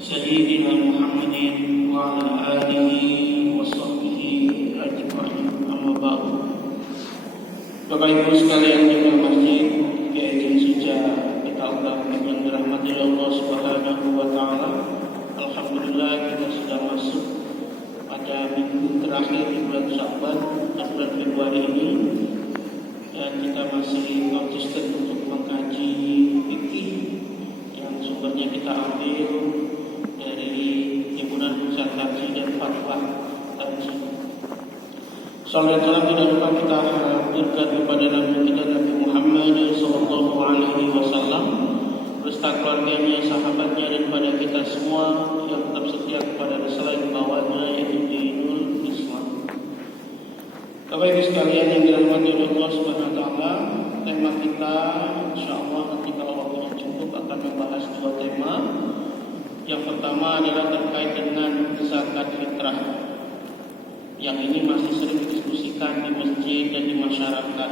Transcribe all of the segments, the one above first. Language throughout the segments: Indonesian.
سيدنا محمد وعلى آله وصحبه أجمعين. Amma ba'd. Bapak Ibu sekalian jemaah masjid, yaitu sejak kita ungkapkan yang dirahmati Allah Subhanahu wa taala. Alhamdulillah kita sudah masuk pada minggu terakhir di bulan Sya'ban dan bulan Februari ini, dan kita masih konsisten untuk mengkaji fikih yang sumbernya kita ambil dari himpunan pusat kaji dan fatwa kaji. Salam tidak lupa kita haturkan kepada Nabi kita Nabi Muhammad sallallahu alaihi wasallam beserta keluarganya, sahabatnya, dan pada kita semua yang tetap setia kepada selain bawahnya, yaitu dinul Islam. Bapak Ibu sekalian yang dirahmati Allah Subhanahu wa taala, tema kita insyaallah nanti kalau waktunya cukup akan membahas dua tema. Yang pertama adalah terkait dengan zakat fitrah. Yang ini masih sering didiskusikan di masjid dan di masyarakat.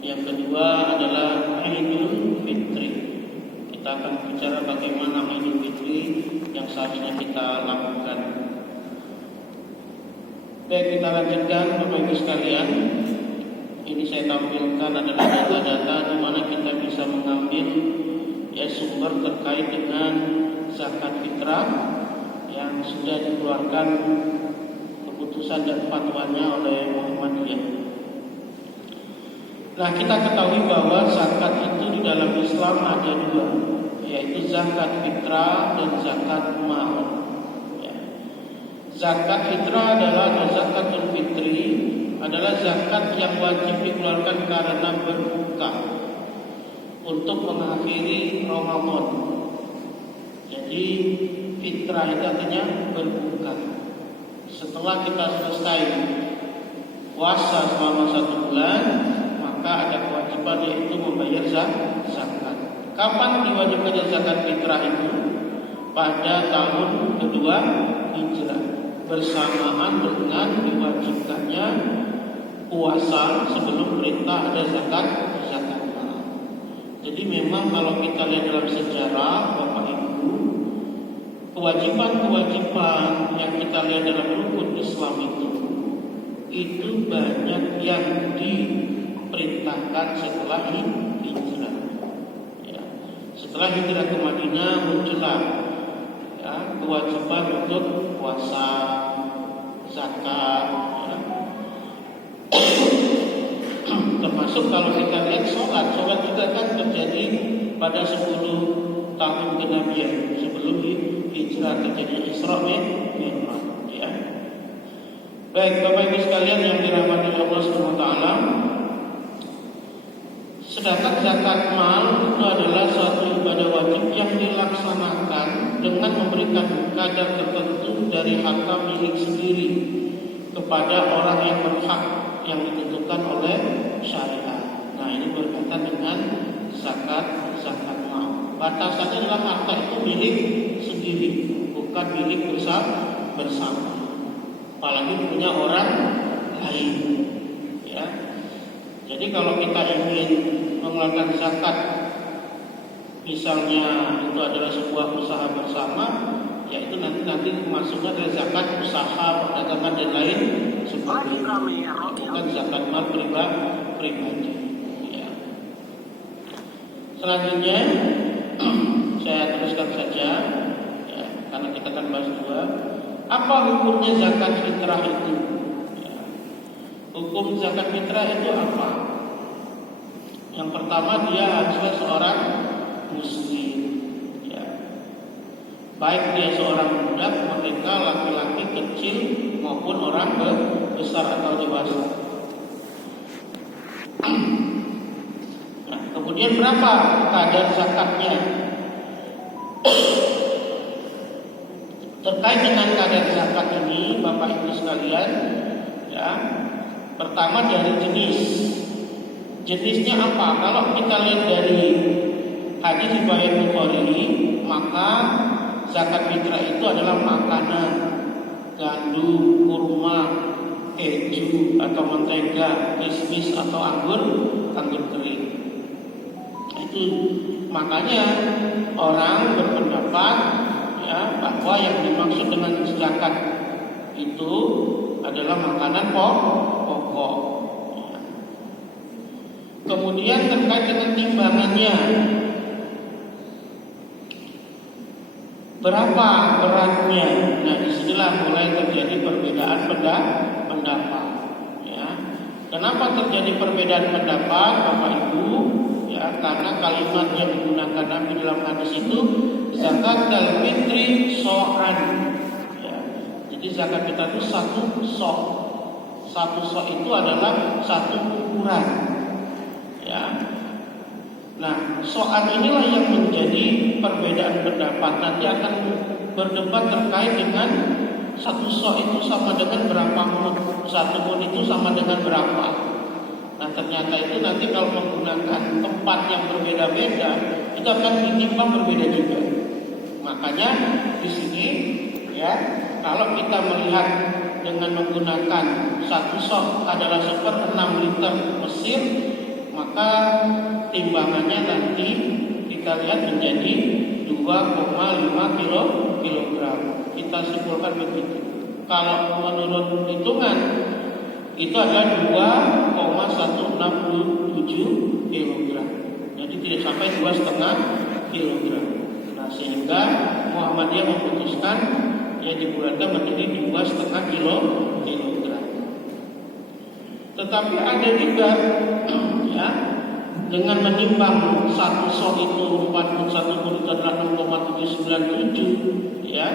Yang kedua adalah Idul Fitri. Kita akan bicara bagaimana Idul Fitri yang seharusnya kita lakukan. Baik, kita lanjutkan Bapak Ibu sekalian. Ini saya tampilkan adalah data-data di mana kita bisa mengambil sumber terkait dengan zakat fitrah yang sudah dikeluarkan keputusan dan fatwanya oleh Muhammadiyah. Nah, kita ketahui bahwa zakat itu di dalam Islam ada dua, yaitu zakat fitrah dan zakat mal. Zakat fitrah adalah zakatul fitri, adalah zakat yang wajib dikeluarkan karena berbuka untuk mengakhiri Ramadan. Jadi fitrah itu artinya berbuka. Setelah kita selesai puasa selama 1 bulan, maka ada kewajiban yaitu membayar zakat. Kapan diwajibkan zakat fitrah itu? Pada tahun kedua Hijrah, bersamaan dengan diwajibkannya puasa sebelum perintah ada zakat. Jadi memang kalau kita lihat dalam sejarah Bapak Ibu, kewajiban-kewajiban yang kita lihat dalam rukun Islam itu banyak yang diperintahkan setelah hijrah. Setelah hijrah ke Madinah muncullah kewajiban untuk puasa, zakat, termasuk kalau kita lihat sholat juga kan terjadi pada 10 tahun kenabian sebelum hijrah, terjadi Isra Mi'raj. Baik, Bapak Ibu sekalian yang dirahmati Allah Subhanahu wa taala, sedangkan zakat mal itu adalah suatu ibadah wajib yang dilaksanakan dengan memberikan kadar tertentu dari harta milik sendiri kepada orang yang berhak yang ditentukan oleh syariat. Nah, ini berkaitan dengan zakat mal. Batasannya adalah harta itu milik sendiri, bukan milik bersama. Apalagi punya orang lain. Jadi kalau kita ingin mengeluarkan zakat, misalnya itu adalah sebuah usaha bersama, yaitu nanti masuknya adalah zakat usaha, perdagangan dan lain sebagainya, bukan zakat mal pribadi. Selanjutnya saya teruskan saja, karena kita akan bahas dua. Apa hukumnya zakat fitrah itu? Hukum zakat fitrah itu apa? Yang pertama, dia harusnya seorang muslim. Baik dia seorang budak, merdeka, laki-laki, kecil maupun orang besar atau dewasa. Nah, kemudian berapa kadar zakatnya? Terkait dengan kadar zakat ini, Bapak Ibu sekalian, pertama dari jenis. Jenisnya apa? Kalau kita lihat dari hadis riwayat Bukhari, maka zakat fitrah itu adalah makanan, gandum, kurma, keju atau mentega, kismis atau anggur kering. Itu makanya orang berpendapat ya bahwa yang dimaksud dengan zakat itu adalah makanan pokok. Kemudian terkait dengan timbangannya, berapa beratnya? Nah, disinilah mulai terjadi perbedaan pendapat. Ya. Kenapa terjadi perbedaan pendapat, Bapak Ibu? Ya, karena kalimat yang digunakan Nabi dalam hadis itu zakat al-fitri so'an. Ya. Jadi zakat kita itu satu sok. Satu sok itu adalah satu ukuran. Ya. Nah, soal inilah yang menjadi perbedaan pendapat. Nanti akan berdebat terkait dengan satu sok itu sama dengan berapa mud, satu mud itu sama dengan berapa. Nah, ternyata itu nanti kalau menggunakan tempat yang berbeda-beda, itu akan ditimbang berbeda juga. Makanya di sini, ya, kalau kita melihat dengan menggunakan satu sok adalah 1/6 liter Mesir, maka timbangannya nanti kita lihat menjadi 2,5 kilogram. Kita simpulkan begitu. Kalau menurut hitungan itu adalah 2,167 kilogram. Jadi tidak sampai 2,5 kilogram. Nah, sehingga Muhammadiyah memutuskan yang dibulatkan menjadi 2,5 kilogram. Tetapi ada juga ya, dengan menimbang satu sok itu 41 itu adalah 0,797 ya,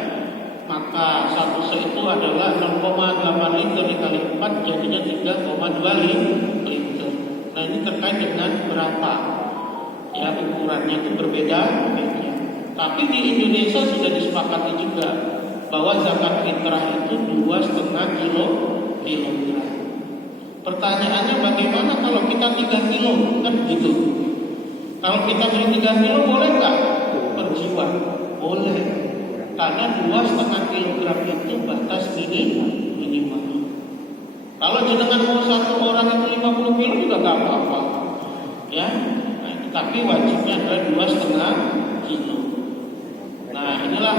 maka satu sok itu adalah 0,8 liter dikali 4 jadinya 3,2 liter. Nah, ini terkait dengan berapa ya ukurannya itu berbeda. Tapi di Indonesia sudah disepakati juga bahwa zakat fitrah itu 2,5 kilogram. Pertanyaannya bagaimana kalau kita 3 kilo, kan begitu? Kalau kita beli 3 kilo boleh nggak per jiwa? Boleh, karena 2,5 kilogram itu batas minimal. Kalau jenengan mau satu orang itu 50 kilo juga nggak apa-apa, ya. Nah, tapi wajibnya adalah 2,5 kilo. Nah, inilah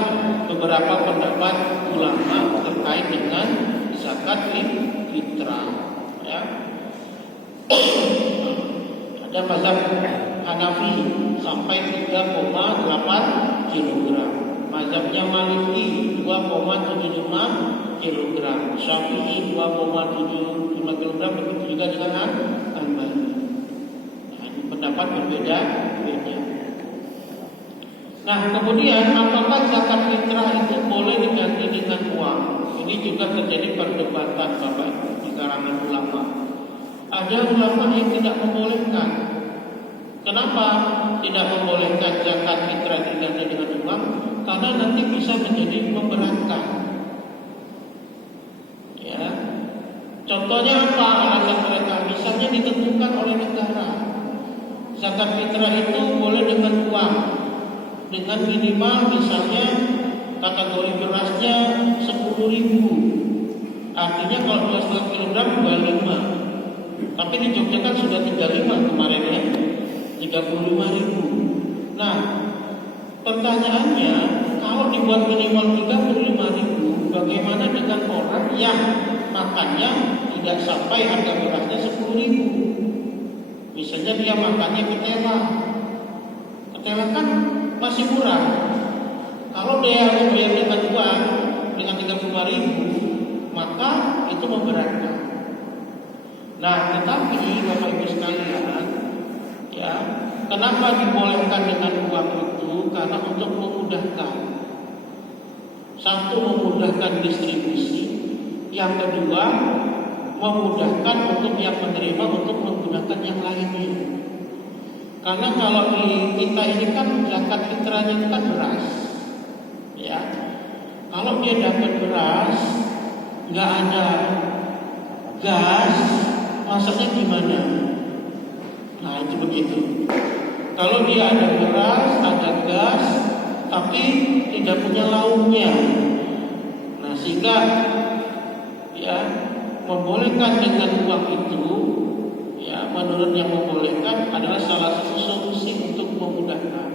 beberapa pendapat ulama terkait dengan zakat fitrah. Ya. Ada mazhab Hanafi sampai 3,8 kilogram. Mazhabnya Maliki 2,75 kilogram. Syafi'i 2,75 kilogram. Begitu juga dengan Hanbali. Nah, ini pendapat berbeda. Nah, kemudian apakah zakat fitrah itu boleh diganti dengan uang? Ini juga terjadi perdebatan Bapak Ibu di kalangan ulama. Ada ulama yang tidak membolehkan. Kenapa tidak membolehkan zakat fitrah diganti dengan uang? Karena nanti bisa menjadi memberatkan. Ya. Contohnya apa alasan mereka? Misalnya ditentukan oleh negara. Zakat fitrah itu boleh dengan uang, dengan minimal misalnya kategori berasnya 10.000. Artinya kalau 2,5 kilogram 25. Tapi di Jogja kan sudah 35 kemarin ya, 35.000. Nah, pertanyaannya kalau dibuat minimal 35.000, bagaimana dengan orang yang makannya tidak sampai harga berasnya 10.000? Misalnya dia makannya ketela. Ketela kan masih murah. Kalau dia membayar dengan uang dengan 35.000, maka itu memberatkan. Nah, tetapi Bapak Ibu sekalian, ya, kenapa dibolehkan dengan uang itu? Karena untuk memudahkan. Satu, memudahkan distribusi. Yang kedua, memudahkan untuk yang menerima untuk menggunakan yang lainnya. Karena kalau di kita ini kan zakat fitrahnya itu kan beras, ya. Kalau dia dapat beras, nggak ada gas, masaknya gimana? Nah, itu begitu. Kalau dia ada beras, ada gas, tapi tidak punya lauknya, nah sehingga ya membolehkan dengan uang itu, ya menurut yang membolehkan adalah salah satu solusi untuk memudahkan.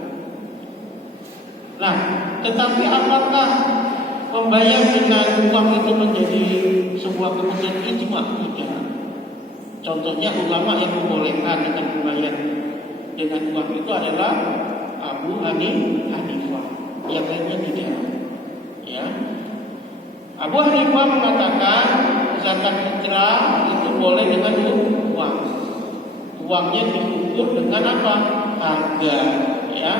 Nah, tetapi apakah membayar dengan uang itu menjadi sebuah keputusan ijma? Tidak. Contohnya ulama yang membolehkan dengan membayar dengan uang itu adalah Abu Hanifah. Yang lainnya tidak. Ya. Abu Hanifah mengatakan zakat fitrah itu boleh dengan uang. Uangnya diukur dengan apa? Harga. Ya.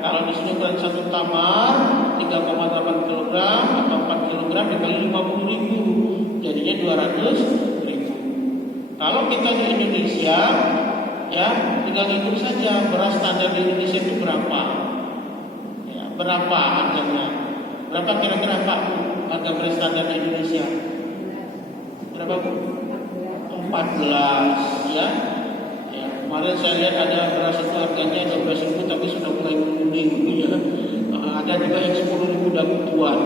Kalau di sini ukuran 1 tamar 3,8 kg atau 4 kg dikali 50.000, jadinya 200.000. Kalau kita di Indonesia, ya tinggal hitung saja beras standar di Indonesia itu berapa, ya, berapa harganya, berapa kira-kira Pak harga beras standar di Indonesia? Berapa Bu? 14, ya. Kemarin saya lihat ada beras itu harganya 12.000 tapi sudah mulai kuning ya. Ada juga yang 10.000 udah kutuan.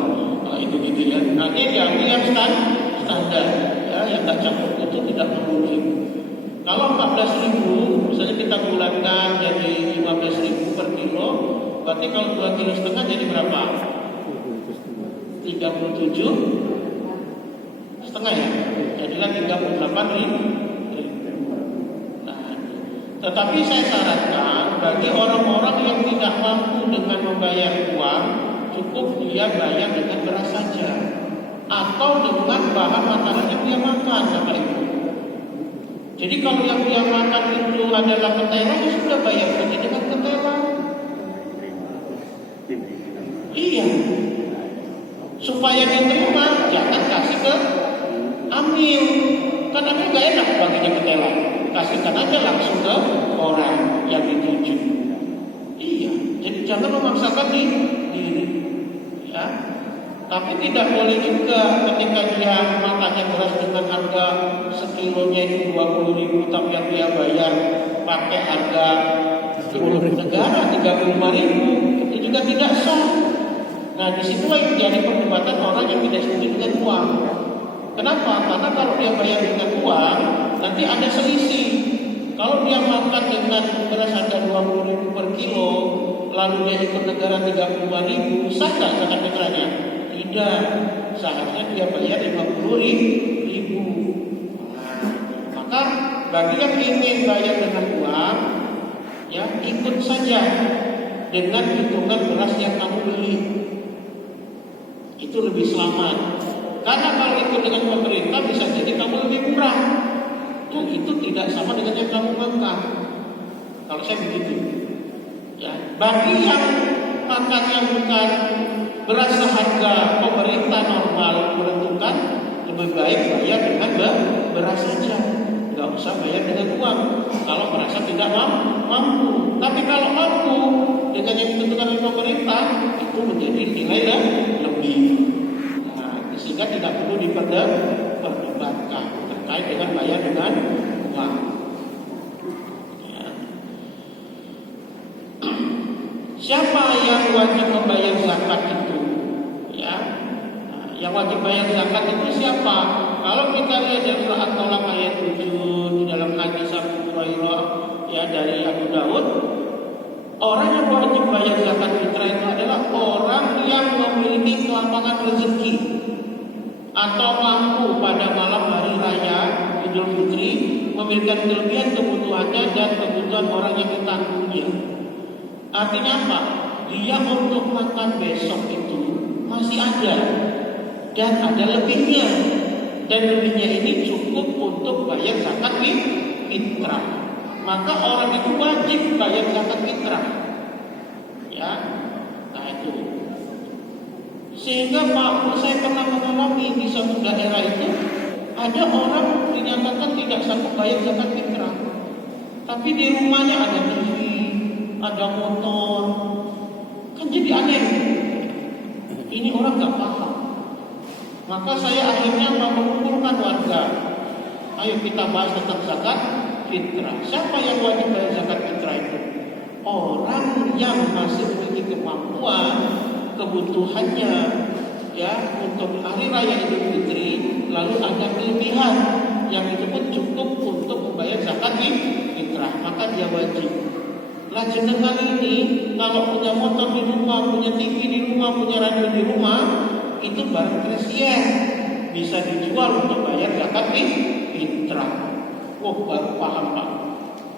Itu gitu ya. Nanti diambil yang standar ya, yang tak campur itu tidak menguning. Kalau 14.000 misalnya kita bulatkan jadi 15.000 per kilo, berarti kalau 2,5 kilo jadi berapa? 37,5 ya. Jadilah 38.000. Tetapi saya sarankan bagi orang-orang yang tidak mampu dengan membayar uang, cukup dia bayar dengan beras saja atau dengan bahan makanan yang dia makan, Bapak Ibu. Jadi kalau yang dia makan itu adalah ketela, ya sudah bayar saja dengan ketela. Iya. Supaya diterima, jangan kasih ke amil. Kan amil gak enak baginya ketela. Kasihkan aja langsung ke orang yang dituju. Iya, jadi jangan memaksakan diri. Ya. Tapi tidak boleh juga ketika dia makannya beras dengan harga sekilonya itu 20.000 tapi yang dia bayar pakai harga 10 negara 35.000, itu juga tidak sah. Nah, disitulah yang menjadi perdebatan orang yang tidak setuju dengan uang. Kenapa? Karena kalau dia bayar dengan uang, nanti ada selisih. Kalau dia makan dengan beras harga 20.000 per kilo, lalu dia ikut negara 35.000, sah nggak zakat fitrahnya? Tidak. Seharusnya dia bayar 50.000. Maka bagi yang ingin bayar dengan uang, ya ikut saja dengan hitungan beras yang kamu beli. Itu lebih selamat. Karena kalau ikut dengan pemerintah bisa jadi kamu lebih murah. Dan itu tidak sama dengan yang kamu makan. Kalau saya begitu. Ya, bagi yang makannya bukan beras seharga pemerintah normal menentukan, lebih baik bayar dengan beras saja. Nggak usah bayar dengan uang. Kalau merasa tidak mampu. Tapi kalau mampu dengan yang ditentukan oleh pemerintah, itu menjadi nilai yang lebih. Sehingga tidak perlu diperdebatkan terkait dengan bayar dengan uang. Ya. Siapa yang wajib membayar zakat itu? Ya, yang wajib bayar zakat itu siapa? Kalau kita lihat dari surah At-Tolak ayat 7 di dalam hadis Abu Hurairah ya dari Abu Daud, orang yang wajib bayar zakat fitrah itu adalah orang yang memiliki kelapangan rezeki atau mampu pada malam hari raya Idul Fitri memberikan kelebihan kebutuhannya dan kebutuhan orang yang ditanggungnya. Artinya apa? Dia untuk makan besok itu masih ada dan ada lebihnya, dan lebihnya ini cukup untuk bayar zakat fitrah. Maka orang itu wajib bayar zakat fitrah. Ya, nah itu. Sehingga Pak, saya pernah mengalami di suatu daerah itu ada orang dinyatakan tidak sanggup bayar zakat fitrah, tapi di rumahnya ada TV, ada motor, kan jadi aneh. Ini orang nggak paham. Maka saya akhirnya mengumpulkan warga. Ayo kita bahas tentang zakat fitrah. Siapa yang wajib bayar zakat fitrah itu? Orang yang masih memiliki kemampuan kebutuhannya ya untuk hari raya Idul Fitri, lalu ada kelebihan yang itu pun cukup untuk membayar zakat fitrah, maka dia wajib. Lah jenengan ini kalau punya motor di rumah, punya TV di rumah, punya radio di rumah, itu barang tersier, bisa dijual untuk bayar zakat fitrah. Baru paham Pak.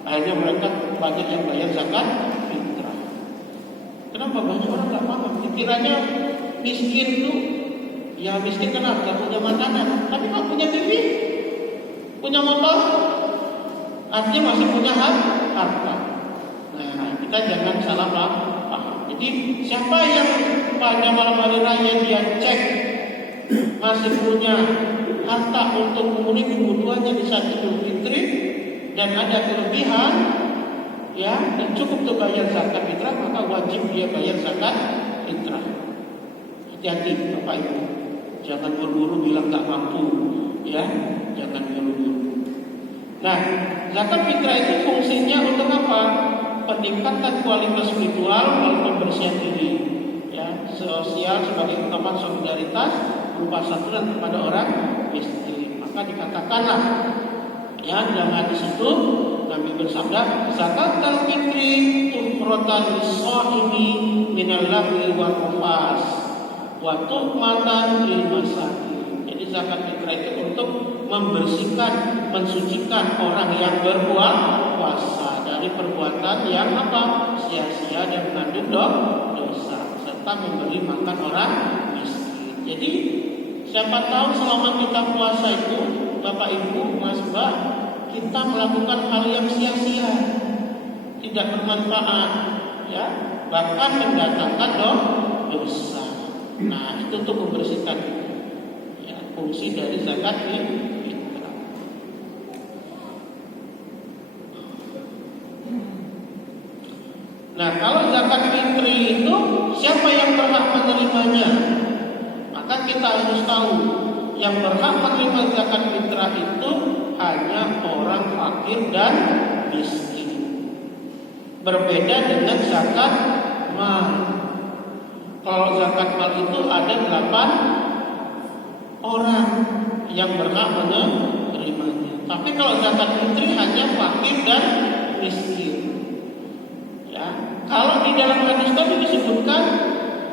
Akhirnya mereka banyak yang bayar zakat fitrah. Kenapa banyak orang nggak paham? Pikirannya miskin tuh, ya miskin kenapa? Gak punya makanan, tapi nggak punya TV, punya motor, artinya masih punya harta. Nah, kita jangan salah paham. Jadi siapa yang pada malam hari raya dia cek masih punya harta untuk memenuhi kebutuhannya di saat Idul Fitri dan ada kelebihan, ya, dan cukup untuk bayar zakat fitrah, maka wajib dia bayar zakat fitrah. Hati-hati Bapak Ibu, jangan buru-buru bilang tak mampu, ya, jangan buru-buru. Nah, zakat fitrah itu fungsinya untuk apa? Peningkatan kualitas spiritual melalui pembersihan diri, ya, sosial sebagai ungkapan solidaritas berupa santunan kepada orang miskin. Maka dikatakanlah, ya, dalam hadis itu Nabi bersabda, zakatul fitri tuhrotan lis-shaimi minal lagwi wal rafas wa tuhmatan lil masakin. Jadi zakat fitrah itu untuk membersihkan, mensucikan orang yang berpuasa dari perbuatan yang apa? Sia-sia dan mengandung dosa, serta memberi makan orang miskin. Jadi siapa tahu selama kita puasa itu, Bapak Ibu, Mas Mbak, kita melakukan hal yang sia-sia, tidak bermanfaat, ya, bahkan mendatangkan dosa. Nah, itu untuk membersihkan, ya, fungsi dari zakat fitrah. Nah, kalau zakat fitri itu siapa yang berhak menerimanya? Maka kita harus tahu yang berhak menerima zakat fitrah itu hanya orang fakir dan miskin. Berbeda dengan zakat mal. Kalau zakat mal itu ada 8 orang yang berhak menerimanya. Tapi kalau zakat fitri hanya fakir dan miskin. Ya, kalau di dalam hadis tadi disebutkan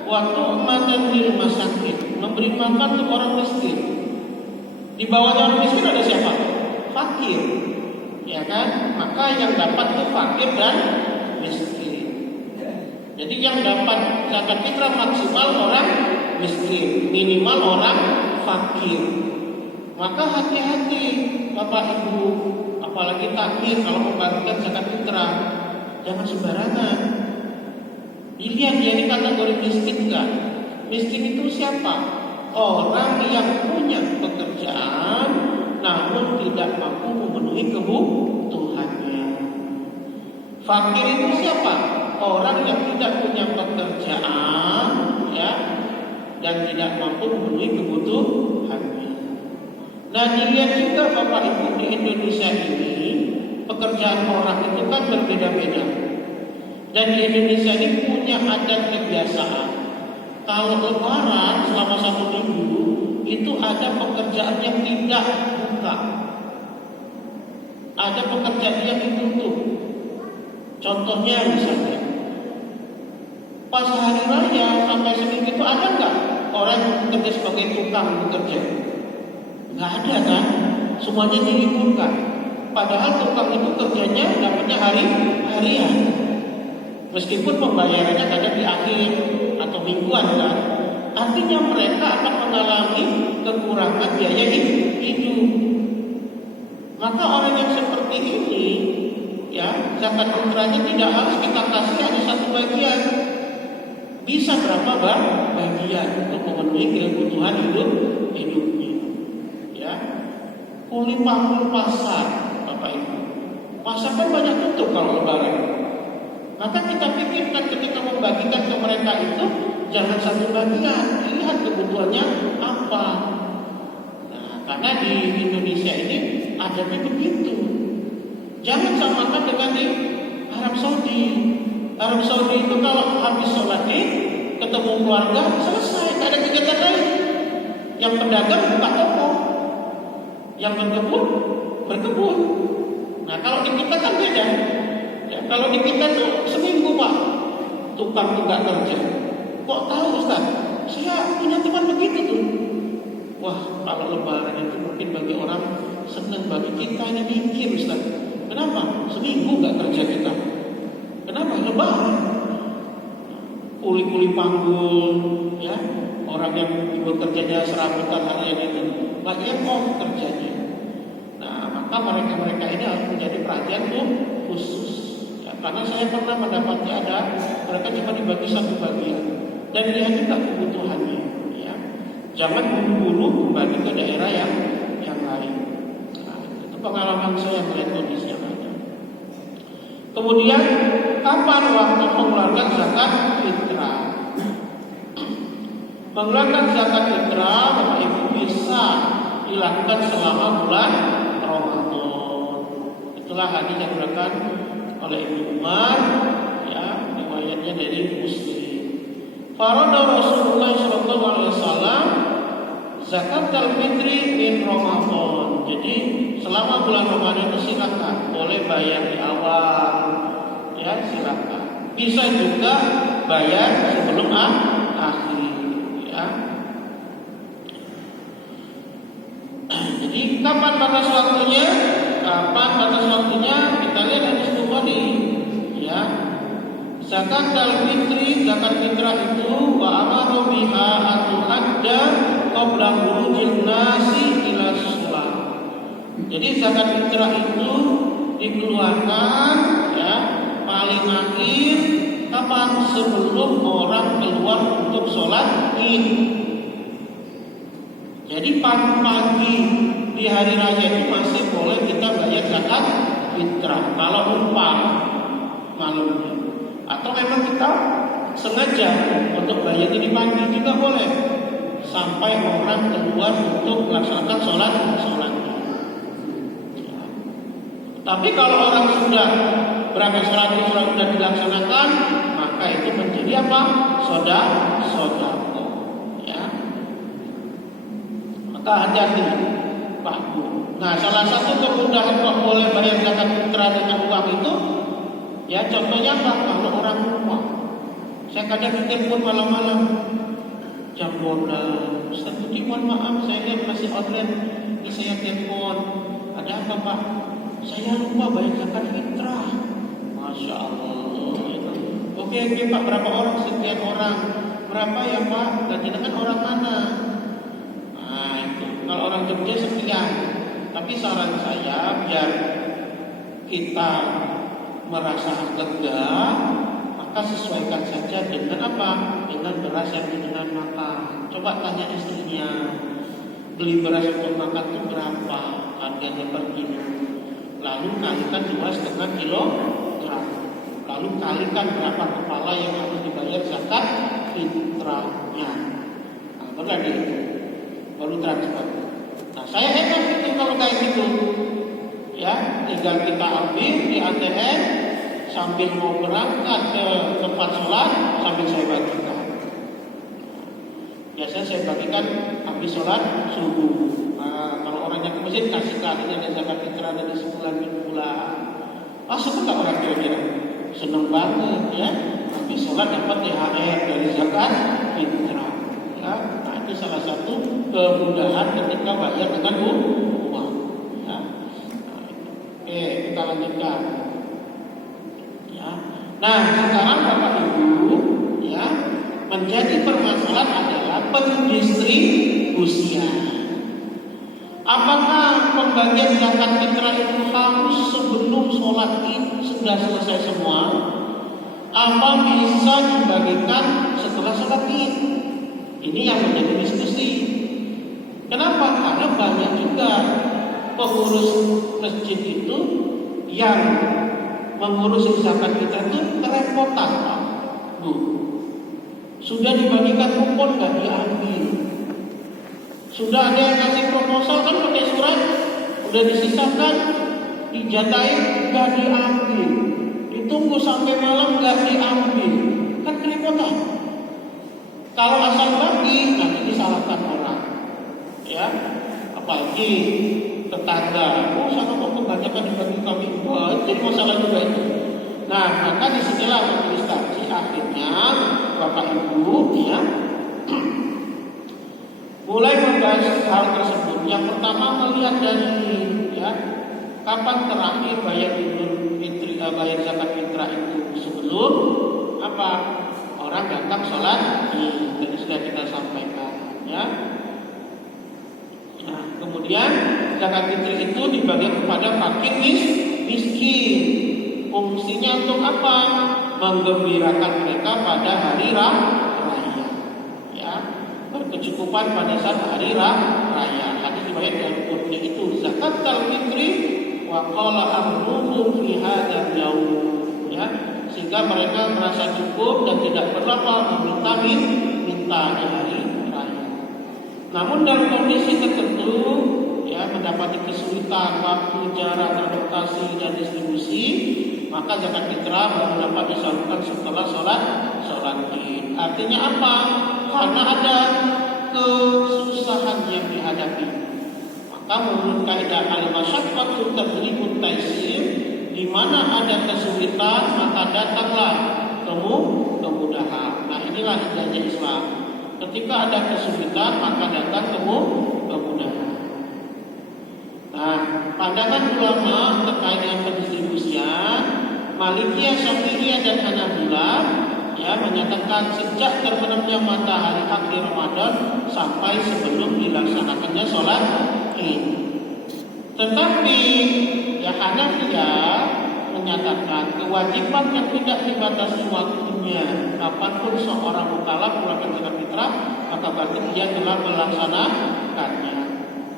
waktu matan di rumah sakit, memberi makan untuk orang miskin. Di bawahnya orang miskin ada siapa? Fakir, ya kan? Maka yang dapat itu fakir dan miskin. Jadi yang dapat zakat fitrah maksimal orang miskin, minimal orang fakir. Maka hati-hati Bapak Ibu, apalagi takmir kalau membagikan zakat fitrah, jangan sembarangan. Dilihat dia ini kategori miskin enggak? Miskin itu siapa? Orang yang punya pekerjaan namun tidak mampu memenuhi kebutuhannya. Fakir itu siapa? Orang yang tidak punya pekerjaan, ya, dan tidak mampu memenuhi kebutuhannya. Nah, dilihat juga Bapak Ibu, di Indonesia ini pekerjaan orang itu kan berbeda-beda. Dan di Indonesia ini punya adat kebiasaan. Kalau lebaran selama 1 minggu itu ada pekerjaan yang tidak buka, ada pekerjaan yang ditutup. Contohnya misalnya, pas hari raya sampai seminggu itu ada nggak orang yang bekerja sebagai tukang bekerja? Nggak ada kan? Semuanya diliburkan. Padahal tukang itu kerjanya dapatnya harian. Meskipun pembayarannya kadang di akhir atau mingguan kan. Artinya mereka akan mengalami kekurangan biaya hidup. Maka orang yang seperti ini, ya, zakat fitrahnya tidak harus kita kasih hanya 1 bagian. Bisa berapa bagian untuk memenuhi kebutuhan hidupnya. Ya. Kuli panggul pasar, Bapak Ibu. Pasar kan banyak tutup kalau lebaran. Maka kita pikirkan ketika membagikan ke mereka itu jangan 1 bagian, lihat kebutuhannya apa. Nah, karena di Indonesia ini adatnya begitu. Jangan samakan dengan di Arab Saudi. Arab Saudi itu kalau habis sholat ketemu keluarga selesai, tidak ada kegiatan lain. Yang pedagang buka toko, yang berkebun. Nah, kalau di kita kan beda. Ya, kalau di kita tuh seminggu Pak tukang juga kerja. Kok tahu Ustaz? Saya punya teman begitu tuh. Wah, kalau lebaran itu mungkin bagi orang senang, bagi kita ini mikir, Ustaz. Kenapa? Seminggu nggak kerja kita. Kenapa? Lebaran. Kuli-kuli panggul, ya. Orang yang ikut kerjanya serabutan harian itu, banyak kok kerjanya. Nah, maka mereka ini harus menjadi perhatian tuh khusus. Ya, karena saya pernah mendapati ada mereka cuma dibagi satu bagian dan lihat juga kebutuhannya. Ya. Jangan buru-buru kembali ke daerah yang lain. Nah, itu pengalaman saya melihat kondisi yang ada. Kemudian, kapan waktu mengeluarkan zakat fitrah? Mengeluarkan zakat fitrah, Bapak Ibu bisa dilakukan selama bulan Ramadan. Itulah hadis yang diberikan oleh Ibnu Umar, ya, riwayatnya dari Muslim. Farada Rasulullah sallallahu alaihi wasallam zakat al-fitri min Ramadan. Jadi selama bulan Ramadan itu silakan, boleh bayar di awal, ya silakan. Bisa juga bayar sebelum akhir, ya. Jadi kapan batas waktunya? Kita lihat hadis Bukhari, ya. Zakat al-fitri, zakat fitrah itu wa amaru biha atu'adda qabla khurujin nasi ila shalah. Jadi zakat fitrah itu dikeluarkan, ya, paling akhir kapan? Sebelum orang keluar untuk sholat Id. Jadi pagi-pagi di hari raya itu masih boleh kita bayar zakat fitrah kalau lupa malamnya. Atau memang kita sengaja untuk bayar di pagi juga boleh sampai orang keluar untuk melaksanakan sholat. Ya. Tapi kalau orang sudah berangkat sholat sudah dilaksanakan, maka itu menjadi apa? Sodako. Ya. Maka hati-hati, Pak Bu. Nah, salah satu kemudahan kok boleh bayar zakat fitrah dengan uang itu, ya contohnya apa? Kalau orang lupa, saya kadang telepon malam-malam, jam 12, Ustaz Budi mohon maaf, saya lihat masih online, ini saya telepon, ada apa Pak? Saya lupa bayar zakat fitrah. Masya Allah. Oke Pak, berapa orang? Sekian orang. Berapa ya Pak? Ganti dengan orang mana? Nah itu, kalau orang Jogja sekian. Tapi saran saya biar kita merasa lega, maka sesuaikan saja dengan apa? Dengan beras yang dengan makan. Coba tanya istrinya, beli beras untuk makan itu berapa harganya per kilo? Lalu kalikan 2,5 kilogram. Lalu kalikan berapa kepala yang harus dibayar zakat fitrahnya. Nah, berarti itu baru transfer. Nah, saya hemat itu kalau kayak gitu. Ya, tinggal kita ambil di ATM sambil mau berangkat ke tempat sholat sambil saya bagikan. Biasanya saya bagikan habis sholat subuh. Nah, kalau orangnya ke masjid kasih kalinya ada zakat fitrah dari sebulan ke bulan. Masuk ke orang kira-kira senang banget ya. Habis sholat dapat THR dari zakat fitrah. Ya, nah itu salah satu kemudahan ketika bayar dengan uang. Ya. Oke, kita lanjutkan. Ya. Nah, sekarang Bapak Ibu, ya, menjadi permasalahan adalah pendistribusian. Apakah pembagian zakat fitrah itu harus sebelum sholat Id sudah selesai semua? Apa bisa dibagikan setelah sholat Id? Ini yang menjadi diskusi. Kenapa? Karena banyak juga pengurus masjid itu yang mengurus zakat fitrah itu kerepotan, Pak Bu. Sudah dibagikan kupon nggak diambil. Sudah ada yang kasih proposal kan pakai surat, udah disisakan, dijatahin nggak diambil, ditunggu sampai malam nggak diambil, kan kerepotan. Kalau asal bagi nanti disalahkan orang, ya, apalagi tetangga, oh sana kok kebanyakan dibagi kami, wah itu masalah juga itu. Nah, maka disinilah majelis takjih akhirnya Bapak Ibu, ya, mulai membahas hal tersebut. Yang pertama melihat dari kapan terakhir bayar idul fitri, bayar zakat fitrah itu sebelum orang datang sholat. Tadi sudah kita sampaikan ya. Nah, kemudian zakat fitri itu dibagi kepada fakir miskin. Fungsinya untuk apa? Menggembirakan mereka pada hari raya. Ya, berkecukupan pada saat hari raya. Hadis riwayat dari Bukhari itu zakat al-fitri wa qala amruhum fi hadzal yaum. Ya, sehingga mereka merasa cukup dan tidak perlu minta di hari raya. Namun dalam kondisi tertentu mendapati kesulitan waktu, jarak, adaptasi dan distribusi, maka zakat fitrah baru dapat disalurkan setelah sholat Id. Artinya apa? Karena ada kesusahan yang dihadapi. Maka menurut kaidah al-masyaqqatu tajlibut taysir, di mana ada kesulitan maka datanglah kemudahan. Nah, inilah indahnya Islam. Ketika ada kesulitan maka datang kemudahan. Nah, pandangan ulama terkait dengan pendistribusian, Malikiyah, Syafi'iyah dan Hanabilah menyatakan sejak terbenamnya matahari akhir Ramadan sampai sebelum dilaksanakannya sholat Id. Tetapi Hanafiyah menyatakan kewajiban yang tidak dibatasi waktunya, kapanpun seorang mukallaf mengeluarkan zakat fitrah, maka berarti dia telah melaksanakannya.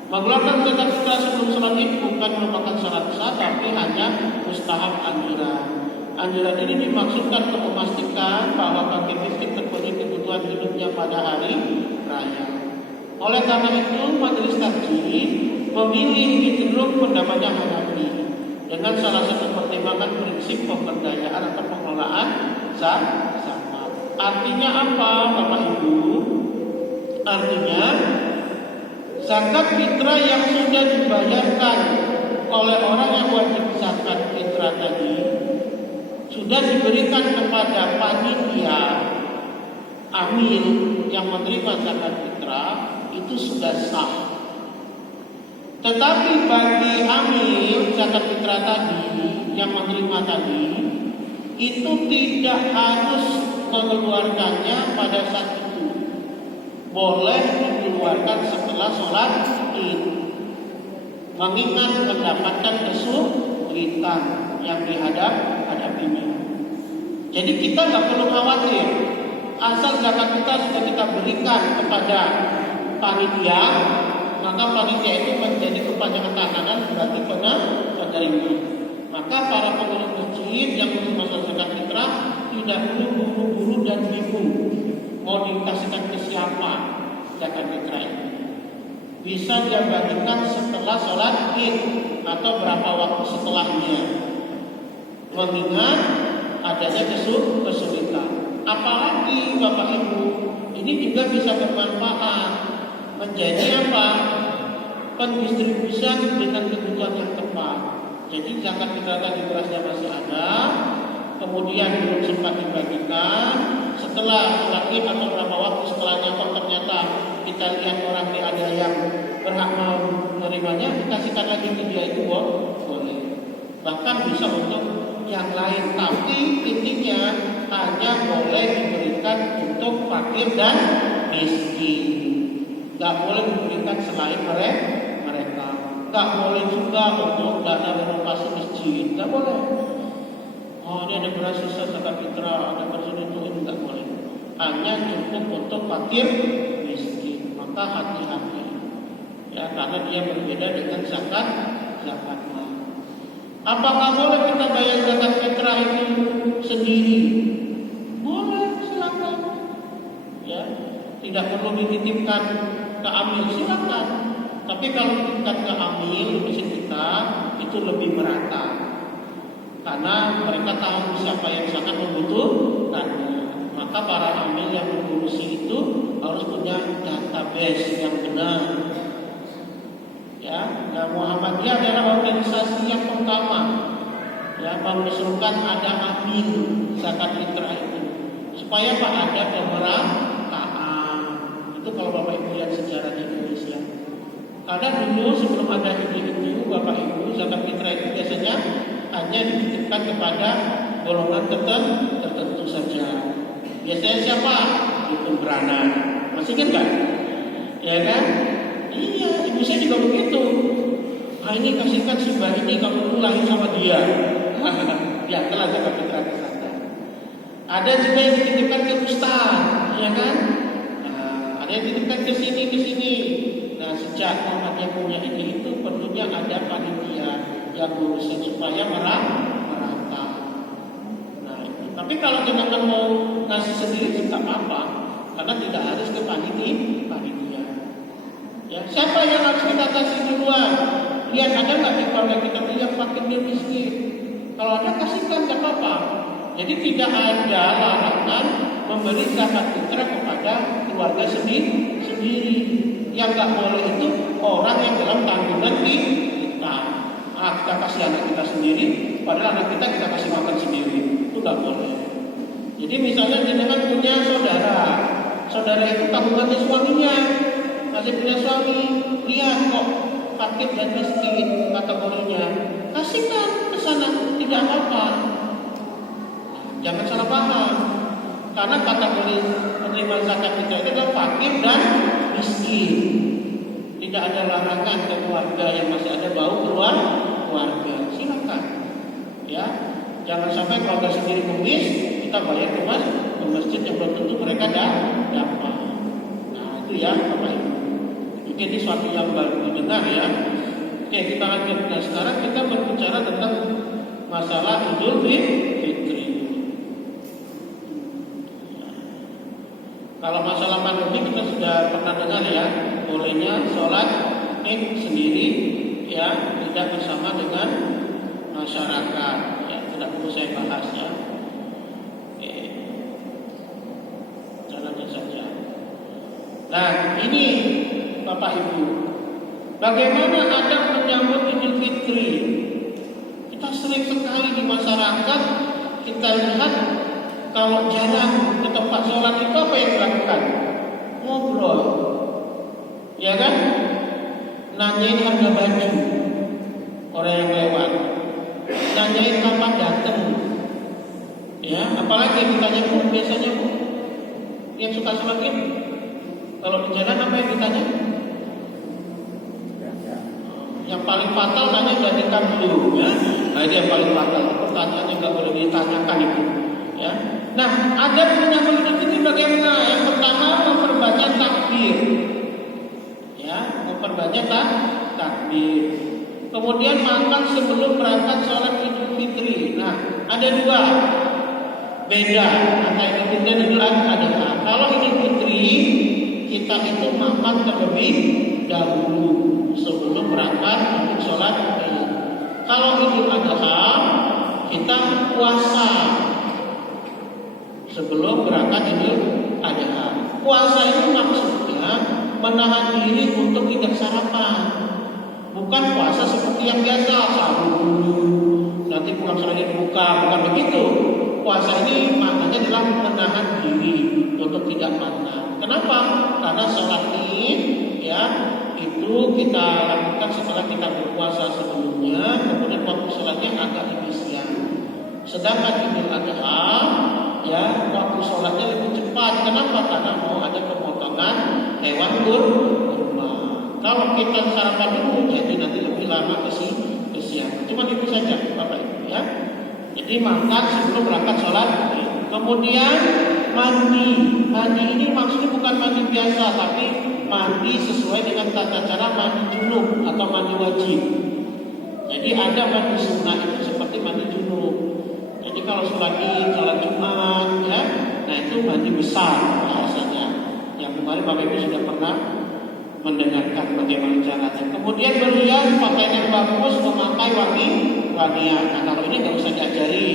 Mengeluarkan zakat fitrah sebelum sholat Id bukan merupakan syarat sah, tapi hanya mustahab anjuran. Anjuran ini dimaksudkan untuk memastikan bahwa fakir miskin terpenuhi kebutuhan hidupnya pada hari raya. Oleh karena itu, majelis takjid memilih cenderung pendapatnya Hanafi dengan salah satu pertimbangan prinsip pemberdayaan atau pengelolaan zakat. Artinya apa, Bapak Ibu? Artinya zakat fitrah yang sudah dibayarkan oleh orang yang wajib zakat fitrah tadi sudah diberikan kepada panitia amil yang menerima zakat fitrah, itu sudah sah. Tetapi bagi amil zakat fitrah tadi yang menerima tadi, itu tidak harus mengeluarkannya pada saat itu. Boleh dikeluarkan setelah sholat Id, mengingat mendapatkan kesulitan yang dihadapinya. Jadi kita nggak perlu khawatir, asal zakat kita sudah kita berikan kepada panitia, maka panitia itu menjadi kepanjangan tangan berarti penerima. Maka para pengurus masjid yang menerima zakat fitrah tidak perlu buru-buru dan bingung mau dikasihkan ke siapa zakat fitrah ini. Bisa dia bagikan setelah sholat Id atau berapa waktu setelahnya, mengingat adanya kesulitan. Apalagi Bapak Ibu, ini juga bisa bermanfaat menjadi pendistribusian dengan kebutuhan yang tepat. Jadi zakat fitrah tadi berasnya masih ada, kemudian belum sempat dibagikan, setelah sholat Id atau berapa waktu setelahnya kok ternyata kita lihat orang ini ada yang berhak menerimanya, dikasihkan lagi ke dia, itu boleh. Bahkan bisa untuk yang lain, tapi intinya hanya boleh diberikan untuk fakir dan miskin. Gak boleh diberikan selain mereka. Gak boleh juga untuk dana renovasi masjid, gak boleh. Oh, ini ada beras sisa zakat fitrah, ada beras itu gak boleh. Hanya cukup untuk fakir miskin. Maka hati-hati, karena dia berbeda dengan zakat mal. Apakah boleh kita bayar zakat fitrah itu sendiri? Boleh, silakan. Tidak perlu dititipkan ke amil, silakan. Tapi kalau dititipkan ke amil di masjid kita, itu lebih merata. Karena mereka tahu siapa yang sangat membutuhkannya. Maka para amil yang mengurusi itu harus punya database yang benar. Nah, Muhammadiyah adalah organisasi yang pertama mengusulkan ada amil zakat fitrah itu supaya ada pemerataan. Itu kalau Bapak Ibu lihat sejarah di Indonesia. Karena dulu sebelum ada itu, Bapak Ibu, zakat fitrah itu biasanya hanya dititipkan kepada golongan tertentu saja. Biasanya siapa? Dukun beranak. Masih ingat kan? Ya kan? Iya, ibu saya juga begitu. Ini kasihkan si bayi ini kalau dulu lahir sama dia. Ya, telah zakat fitrah ke sana. Ada juga yang dititipkan ke ustaz, ya kan? Nah, ada yang dititipkan ke sini. Nah, sejak Muhammadiyah punya ini itu perlunya ada panitia yang ngurusin supaya merata. Nah, itu. Tapi kalau jenengan mau ngasih sendiri tidak apa-apa, karena tidak harus ke panitia. Ya, siapa yang harus kita kasih duluan? Lihat ada nggak di keluarga kita yang fakir dan miskin? Kalau ada kasihkan, tidak apa-apa. Jadi tidak ada larangan memberi zakat fitrah kepada keluarga sendiri. Yang nggak boleh itu orang yang dalam tanggungan kita. Kita kasih anak kita sendiri, padahal anak kita kasih makan sendiri. Itu nggak boleh. Jadi misalnya jenengan punya saudara itu tanggungannya suaminya, masih punya suami, lihat kok fakir dan miskin kategorinya, kasihkan ke sana, tidak apa-apa. Jangan salah paham, karena kategori penerima zakat fitrah itu adalah fakir dan miskin. Tidak ada larangan ke keluarga yang masih ada bau keluarga, silakan. Ya, jangan sampai keluarga sendiri kumis, kita bayar ke masjid yang belum tentu mereka dapat. Nah, itu ya Bapak Ibu. Oke, ini suatu yang baru didengar ya. Oke, kita lanjut. Nah, sekarang kita berbicara tentang masalah Idul Fitri. Kalau masalah pandemi kita sudah pernah dengar ya, bolehnya sholat Id sendiri ya, tidak bersama dengan masyarakat. Ya, tidak perlu saya bahas ya. Oke, jalannya saja. Nah, ini Bapak Ibu, bagaimana adab menyambut Idul Fitri? Kita sering sekali di masyarakat kita lihat kalau jarang ke tempat sholat itu apa yang dilakukan? Ngobrol, ya kan? Nanyain harga baju orang yang lewat, nanyain kapan datang, ya. Apalagi yang ditanya Bu, biasanya Bu, yang suka sholat Id, kalau di jalan apa yang ditanya? Yang paling fatal tanya udah nikah belum ya? Nah, itu yang paling fatal. Pertanyaannya nggak boleh ditanyakan itu. Ya. Nah, adab menyambut Idul Fitri bagaimana? Yang pertama memperbanyak takbir. Ya, memperbanyak takbir. Kemudian makan sebelum berangkat sholat Idul Fitri. Nah, ada dua beda antara Idul Fitri dan Idul Adha. Kalau Idul Fitri kita itu makan terlebih dahulu sebelum berangkat untuk sholat Id. Kalau Idul Adha kita puasa sebelum berangkat Idul Adha. Puasa itu maksudnya menahan diri untuk tidak sarapan. Bukan puasa seperti yang biasa sahur dulu, nanti pulang sore buka, bukan begitu. Puasa ini maknanya adalah menahan diri untuk tidak makan. Kenapa? Karena sholat Id ya itu kita lakukan setelah kita berpuasa sebelumnya, kemudian waktu sholatnya agak lebih siang. Sedangkan Idul Adha ya waktu sholatnya lebih cepat. Kenapa? Karena mau ada pemotongan hewan kurban. Kalau kita sarapan dulu, jadi nanti lebih lama ke siang. Cuma itu saja Bapak Ibu ya. Jadi makan sebelum berangkat sholat. Kemudian mandi. Mandi ini maksudnya bukan mandi biasa, tapi mandi sesuai dengan tata cara mandi junub atau mandi wajib. Jadi ada mandi sunnah itu seperti mandi junub. Jadi kalau sholat Jumat ya, nah itu mandi besar bahasanya. Yang kemarin Bapak Ibu sudah pernah mendengarkan bagaimana caranya. Kemudian berhias pakaian yang bagus, memakai wangian. Nah, kalau ini nggak usah diajari,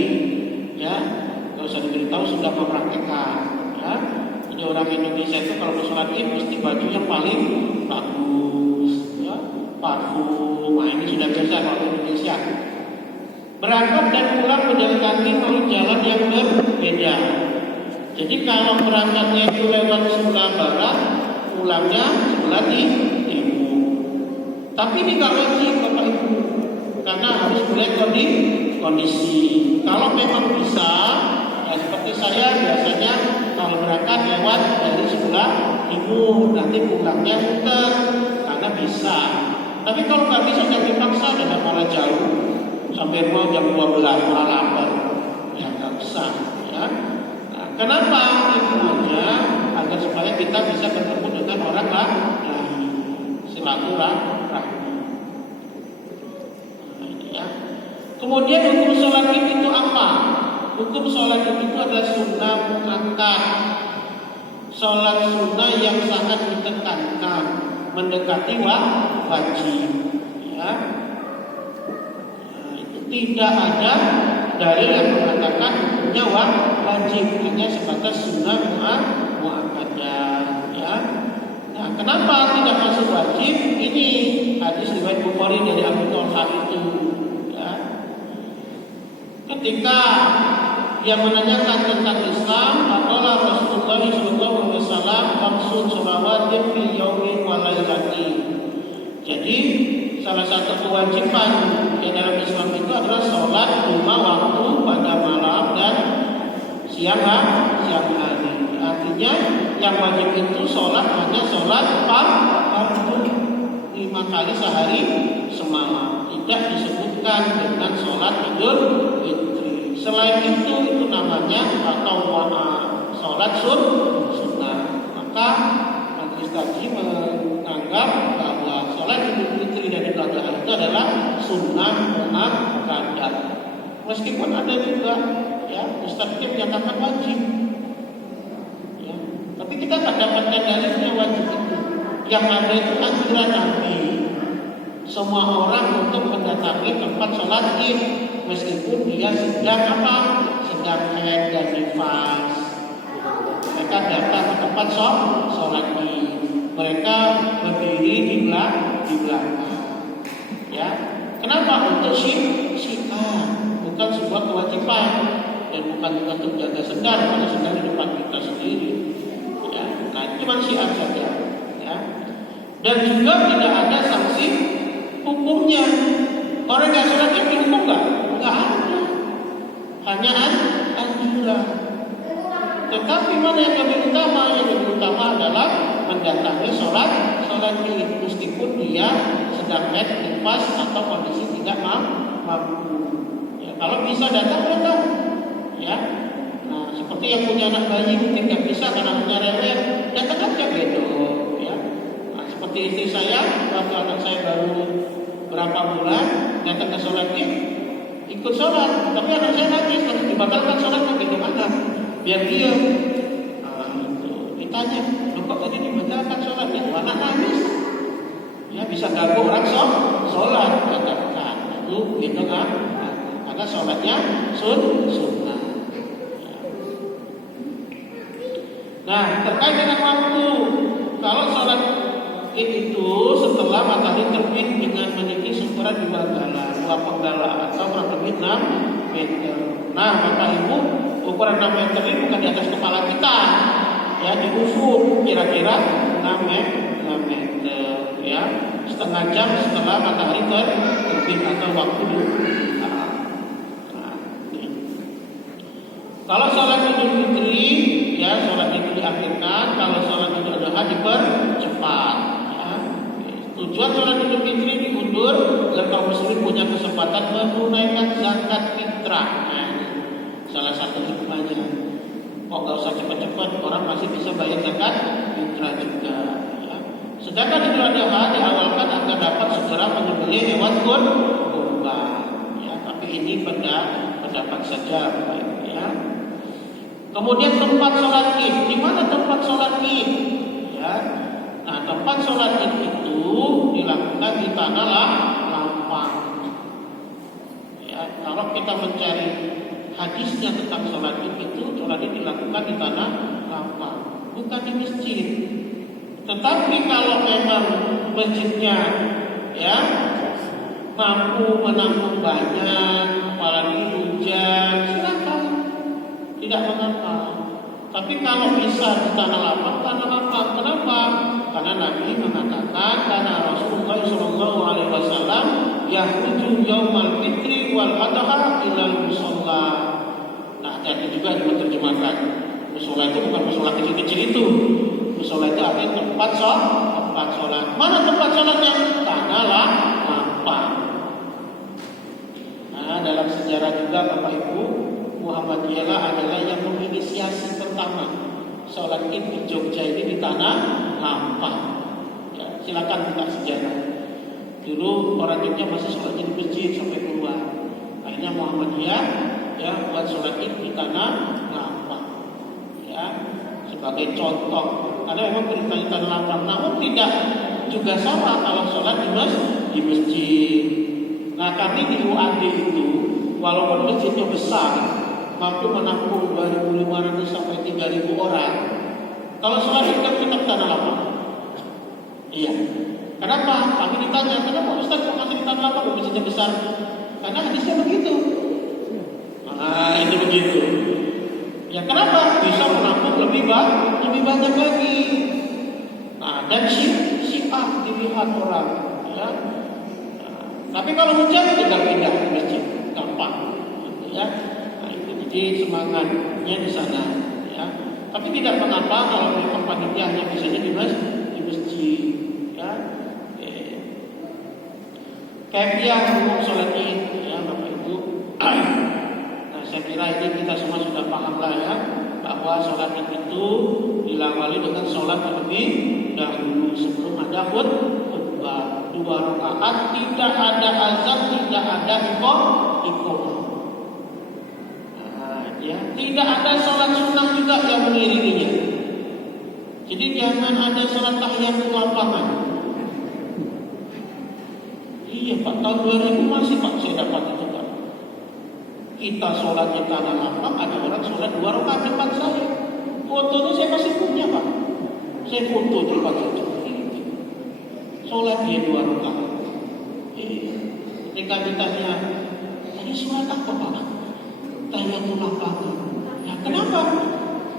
ya, nggak usah diberitahu, sudah mempraktekkan. Ya. Jadi orang Indonesia itu kalau mau sholat Id mesti baju yang paling bagus, ya, parfum. Nah ini sudah biasa kalau Indonesia. Berangkat dan pulang berjalan kaki melalui jalan yang berbeda. Jadi kalau berangkatnya itu lewat sebelah barat, pulangnya sebelah timur. Tapi ini nggak wajib Bapak Ibu, karena harus melihat kondisi. Kalau memang bisa, ya seperti saya biasanya kalau berangkat lewat dari sebelah timur, nanti pulangnya muter, karena bisa. Tapi kalau nggak bisa jangan dipaksa, dan malah jauh sampai rumah jam 12 malah lapar, ya nggak usah. Ya. Nah, kenapa? Itu aja agar supaya kita bisa bertemu dengan orang lain, silaturahmi. Kemudian hukum sholat id itu apa? Hukum sholat id itu adalah sunnah muakkad. Sholat sunnah yang sangat ditekankan, mendekati wajib. Ya. Nah, itu tidak ada dalil yang mengatakan hukumnya wajib, hanya sebatas sunnah muakkadah. Ya. Nah, kenapa tidak masuk wajib? Ini hadis riwayat Bukhari dari Abu Talha itu. Ketika dia menanyakan tentang Islam, maka Rasulullah SAW maksud sholawat fi yaumi wa lailati. Jadi salah satu kewajiban di dalam Islam itu adalah sholat 5 waktu pada malam dan siang hari. Artinya yang wajib itu sholat hanya sholat fardu 5 kali sehari semalam. Tidak disebutkan dengan sholat Idul Fitri. Selain itu namanya atau sholat sunnah. Maka majelis kaji menganggap bahwa sholat Idul Fitri dan Idul Adha itu adalah sunnah muakkadah. Meskipun ada juga ya Ustaz Kim menyatakan wajib. Ya, tapi kita tidak dapatkan dalilnya wajib itu. Yang ada itu anjuran Nabi. Semua orang untuk mendatangi tempat sholat id, meskipun dia sedang sedang haid dan nifas. Mereka datang ke tempat sholat id. Mereka berdiri di belakang. Ya, kenapa? Untuk syiar, bukan sebuah kewajiban dan bukan untuk jaga sedar, karena sedar di depan kita sendiri. Ya, nah cuma syiar saja. Ya, dan juga tidak ada sanksi hukumnya. Orang yang sholat id dihukum nggak ada, hanya anjuran. Tetapi mana yang lebih utama? Yang lebih utama adalah mendatangi sholat id, meskipun dia sedang haid, nifas atau kondisi tidak mampu. Ya, kalau bisa datang. Ya, nah seperti yang punya anak bayi mungkin nggak bisa karena punya rewel, datang aja gitu. Ya, nah, seperti istri saya waktu anak saya baru berapa bulan datang ke sholat id, ikut sholat, tapi anak saya nangis, harus dibatalkan sholatnya bagaimana? Biar dia ditanya, loh kok tadi dibatalkan sholatnya? Anak nangis, ya bisa ganggu orang sholat, katakan itu gitu kan? Karena sholatnya sunnah. Nah, terkait dengan waktu, kalau sholat itu setelah matahari terbit dengan meninggi ukuran 2 penggala atau kurang lebih 6 meter. Nah, Bapak Ibu, ukuran 6 meter ini bukan di atas kepala kita, ya di ufuk kira-kira 6 meter, ya setengah jam setelah matahari terbit atau waktu duha. Kalau sholat Idul Fitri, ya sholat itu diakhirkan. Kalau sholat Idul Adha dipercepat. Tujuan sholat Idul Fitri diundur agar kaum muslim punya kesempatan menunaikan zakat fitrah. Salah satu hikmahnya. Kok nggak usah cepat-cepat, orang masih bisa bayar zakat fitrah juga. Ya. Sedangkan Idul Adha diawalkan agar dapat segera menyembelih hewan kurban. Ya, tapi ini pendapat saja, ya. Kemudian tempat sholat id, di mana tempat sholat id? Ya. Nah, tempat sholat id itu dilakukan di tanah lapang. Ya, kalau kita mencari hadisnya tentang sholat id itu, sholat id dilakukan di tanah lapang, bukan di masjid. Tetapi kalau memang masjidnya, ya mampu menampung banyak, apalagi hujan, silakan, tidak mengapa. Tapi kalau bisa di tanah lapang, kenapa? Karena Nabi mengatakan karena Rasulullah SAW yakhruju yaumal fitri wal adha ilal musalla. Nah, jadi juga diterjemahkan. Musalla itu bukan musalla kecil-kecil itu. Musalla itu artinya tempat sholat. Mana tempat sholatnya? Tanah lapang. Nah, dalam sejarah juga Bapak Ibu, Muhammadiyah adalah yang menginisiasi pertama sholat Id di Jogja ini di tanah lapang. Ya, silakan buka sejarah. Dulu orang Jogja masih sholat di masjid sampai keluar. Akhirnya Muhammadiyah ya buat sholat Id di tanah lapang. Ya, sebagai contoh. Karena memang beritanya tanah lapang. Namun tidak juga sama kalau sholat di masjid. Nah, kami di UAD itu walaupun masjidnya besar, mampu menampung 2.500 sampai 3.000 orang. Kalau sholat Id kan tetap tanah lapang. Iya. Kenapa? Kami ditanya, kenapa Ustaz kok masih di tanah lapang? Masjidnya besar. Karena hadisnya begitu. Nah, itu begitu. Ya kenapa? Bisa menampung lebih banyak lagi. Nah, dan syiar dilihat orang. Ya. Nah, tapi kalau hujan tinggal pindah ke masjid, gampang. Ya. Jadi semangatnya di sana, ya. Tapi tidak mengapa kalau memang panitianya biasanya di masjid, ya. Kayak umum sholat Id, ya Bapak Ibu. Nah, saya kira ini kita semua sudah paham lah ya, bahwa sholat Id itu diawali dengan sholat terlebih dahulu sebelum ada khutbah 2 rakaat, tidak ada azan, tidak ada iqamah. Ya, tidak ada sholat sunnah juga yang mengiringinya. Jadi jangan ada sholat tahiyatul lapangan. Iya Pak, tahun 2000 masih Pak saya dapat itu Pak. Kita sholat di tanah lapang, ada orang sholat 2 rakaat depan saya. Fotonya saya masih punya Pak. Saya foto di depan itu. Sholat dia 2 rakaat. Ketika ditanya, ini sholat apa Pak? Tahiyatul lapangan. Ya kenapa?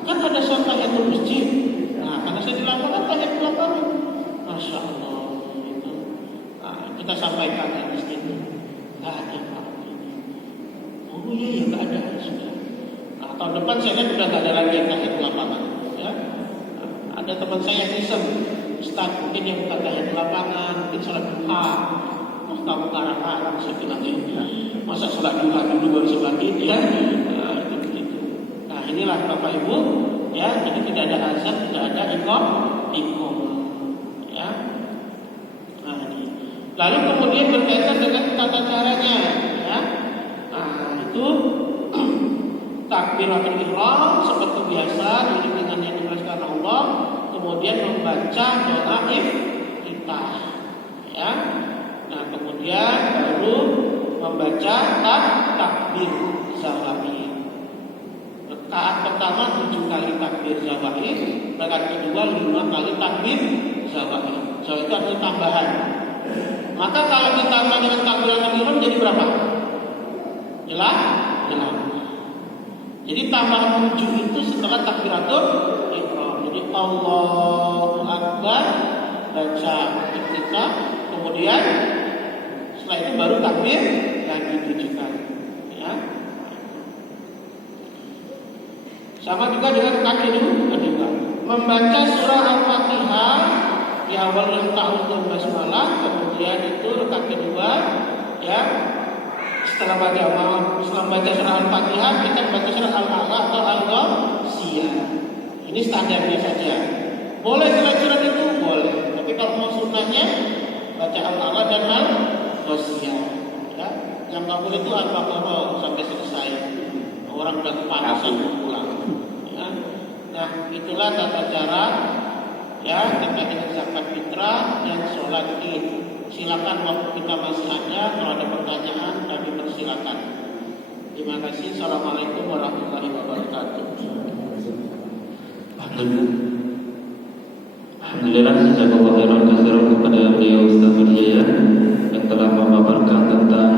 Kan ada sholat tahiyatul masjid. Nah, karena saya di lapangan tahiyatul lapangan. Masya Allah. Itu. Nah, kita sampaikan di situ. Nggak ada Pak. Oh iya ya nggak ada sudah. Nah, tahun depan saya kan sudah nggak ada lagi yang tahiyatul lapangan. Ya. Nah, ada teman saya yang iseng, Ustaz mungkin yang bukan tahiyatul lapangan, mungkin sholat duha. Oh kamu ngarang-ngarang saya bilang ini. Masa sholat duha dulu baru sholat Id ya? Nah inilah Bapak Ibu ya, jadi tidak ada azan, tidak ada iqamah ya. Nah ini. Lalu kemudian berkaitan dengan tata caranya ya. Nah itu takbiratul ihram seperti biasa dengan yang dijelaskan Allah, kemudian membaca doa iftitah ya. Nah kemudian baru membaca takbir zawahir. Rakaat pertama 7 kali takbir zawahir, rakaat kedua 5 kali takbir zawahir. So itu adalah tambahan. Maka kalau ditambah dengan takbiratul ihram jadi berapa? Jelas? Jelas. Jadi tambahan 7 itu setelah takbiratul ihram. Jadi Allahu Akbar, baca iftitah, kemudian setelah itu baru takbir lagi 7 kali. Ya. Sama juga dengan kaki kedua. Membaca surah Al-Fatihah di awal yang tahun dan basmalah, kemudian itu rakaat kedua, ya. Setelah baca surah Al-Fatihah, kita baca surah Al-A'la atau Al-Ghasyiyah. Ini standarnya saja. Boleh surat-surat itu boleh. Tapi kalau mau sunnahnya baca Al-A'la dan Al-Ghasyiyah. Ya, yang nggak boleh itu Al-Baqarah sampai selesai. Orang udah kepanasan pulang. Ya. Nah, itulah tata cara ya terkait dengan zakat fitrah dan sholat Id. Silakan waktu kita masih ada, kalau ada pertanyaan kami persilakan. Terima kasih. Assalamualaikum warahmatullahi wabarakatuh. Alhamdulillah, jazakallahu khairan katsiran kepada beliau Ustaz Hidayat yang telah memaparkan tentang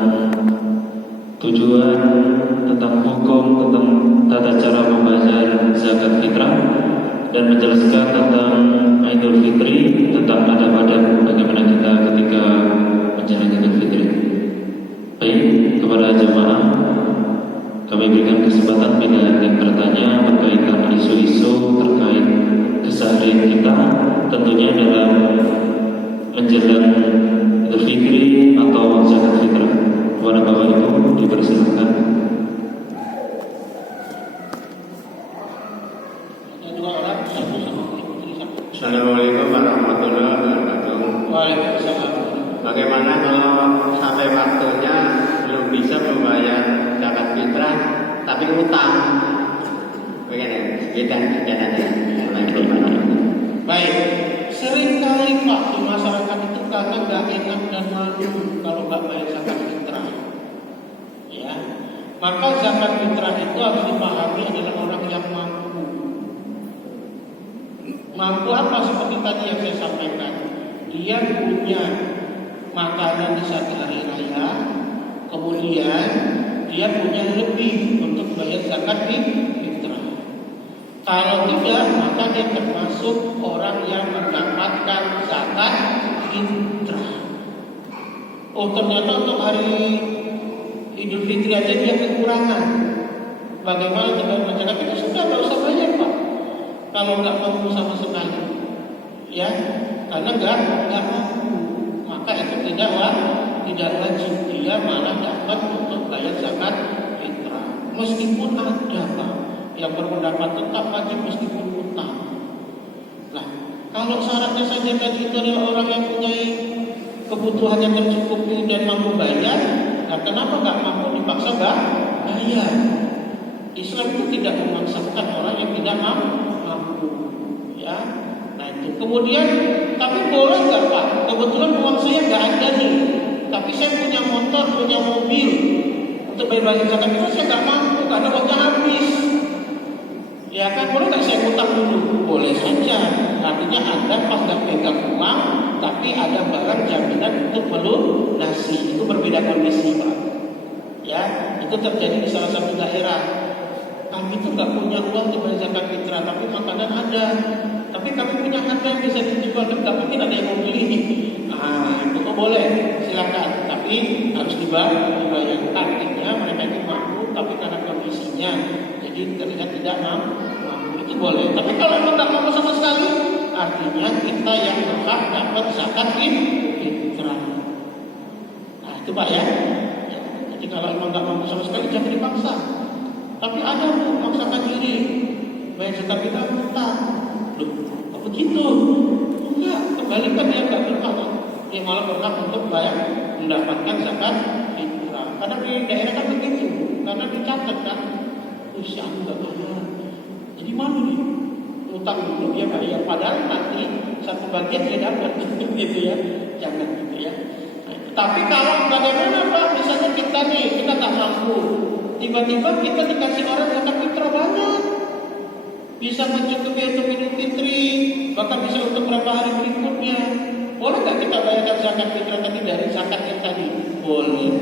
tujuan, tentang hukum, tentang tata cara membayar zakat fitrah dan menjelaskan tentang Idul Fitri menjelang Idul Fitri atau zakat fitrah. Kepada Bapak Ibu dipersilakan. Assalamualaikum warahmatullahi wabarakatuh. Waalaikumsalam. Bagaimana kalau sampai waktunya belum bisa membayar zakat fitrah tapi utang? Bagaimana? Kita caranya. Baik, seringkali Pak di masyarakat itu karena nggak enak dan malu kalau nggak bayar zakat fitrah. Ya, maka zakat fitrah itu harus dipahami adalah orang yang mampu. Mampu apa? Seperti tadi yang saya sampaikan, dia punya makanan di saat hari raya, kemudian dia punya lebih untuk bayar zakat fitrah. Kalau tidak, maka dia termasuk orang yang mendapatkan zakat fitrah. Oh, ternyata untuk hari Idul Fitri aja dia kekurangan. Bagaimana dengan zakat fitrah? Sudah nggak usah bayar Pak. Kalau nggak mampu sama sekali, ya, karena nggak mampu, maka itu tidak wajib, dia malah dapat untuk bayar zakat fitrah. Meskipun ada Pak yang berpendapat tetap wajib meskipun utang. Nah, kalau syaratnya saja tadi itu adalah orang yang punya kebutuhan yang tercukupi dan mampu bayar, nah kenapa nggak mampu dipaksa bayar? Islam itu tidak memaksakan orang yang tidak mampu, ya. Nah itu. Kemudian, tapi boleh nggak Pak? Kebetulan uang saya nggak ada nih, tapi saya punya motor, punya mobil untuk bayar zakat fitrah saya nggak mampu karena uangnya habis. Ya kan, boleh nggak saya utang dulu? Boleh saja. Artinya Anda pas nggak pegang uang, tapi ada barang jaminan untuk melunasi. Itu berbeda kondisi Pak. Ya, itu terjadi di salah satu daerah. Kami itu nggak punya uang untuk bayar zakat fitrah, tapi makanan ada. Tapi kami punya harga yang bisa dijual, tapi nggak mungkin ada yang mau beli. Nah, itu boleh, silakan. Tapi harus dibayar. Artinya mereka itu mampu, tapi karena kondisinya, jadi terlihat tidak mampu. Itu boleh. Tapi kalau memang nggak mampu sama sekali, artinya kita yang berhak dapat zakat fitrah. Nah, itu Pak ya. Jadi kalau memang nggak mampu sama sekali, jangan dipaksa. Tapi ada memaksakan diri bayar zakat fitrah utang. Loh, kok begitu? Enggak, kebalikan dia nggak berhak. Dia malah berhak untuk bayar mendapatkan zakat fitrah. Karena di daerah kan begitu, karena dicatat kan, usia nggak bayar. Jadi malu nih, utang dulu dia bayar. Padahal nanti satu bagian dia dapat gitu ya, jangan gitu ya. Tapi kalau bagaimana Pak? Misalnya kita nggak mampu. Tiba-tiba kita dikasih orang zakat fitrah banyak, bisa mencukupi untuk Idul Fitri, bahkan bisa untuk beberapa hari berikutnya. Boleh nggak kita bayarkan zakat fitrah tadi dari zakat yang tadi? Boleh,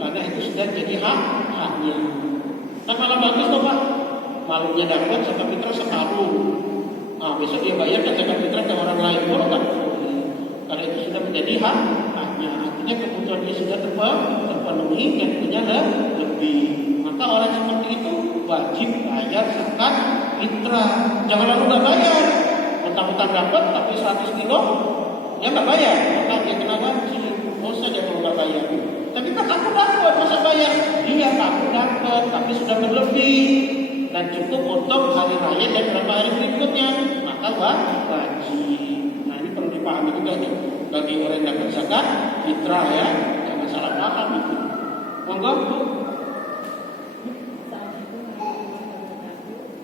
karena itu sudah jadi haknya. Nah kalau bagus loh Pak, malunya dapat zakat fitrah separuh. Nah besok dia bayarkan zakat fitrah ke orang lain, boleh nggak? Boleh, karena itu sudah menjadi haknya. Artinya kebutuhan dia sudah terpenuhi dan punya lebih. Maka orang seperti itu wajib bayar zakat fitrah. Jangan lalu nggak bayar, mentang-mentang dapat tapi 100 kilo, dia nggak bayar, maka dia kena wajib. Dosa dia kalau nggak bayar. Tapi kan aku dapat, masa bayar? Iya, aku dapat, tapi sudah berlebih dan cukup untuk hari raya dan beberapa hari berikutnya, maka wajib. Nah ini perlu dipahami juga nih bagi orang yang dapat zakat fitrah ya, jangan salah paham itu. Monggo.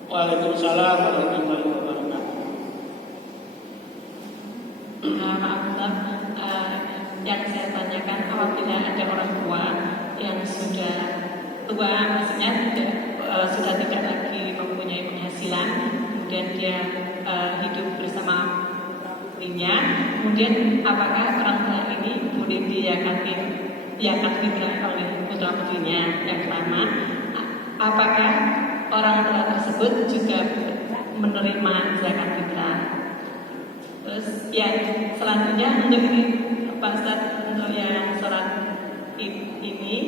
Waalaikumsalam warahmatullahi wabarakatuh. Yang saya tanyakan, apabila ada orang tua yang sudah tua, maksudnya sudah tidak lagi mempunyai penghasilan, kemudian dia hidup bersama putrinya, kemudian apakah orang tua ini boleh diakan fitrah oleh putra putrinya? Yang pertama, apakah orang tua tersebut juga menerima zakat fitrah? Terus ya selanjutnya untuk Pak Ustadz, untuk yang sholat ini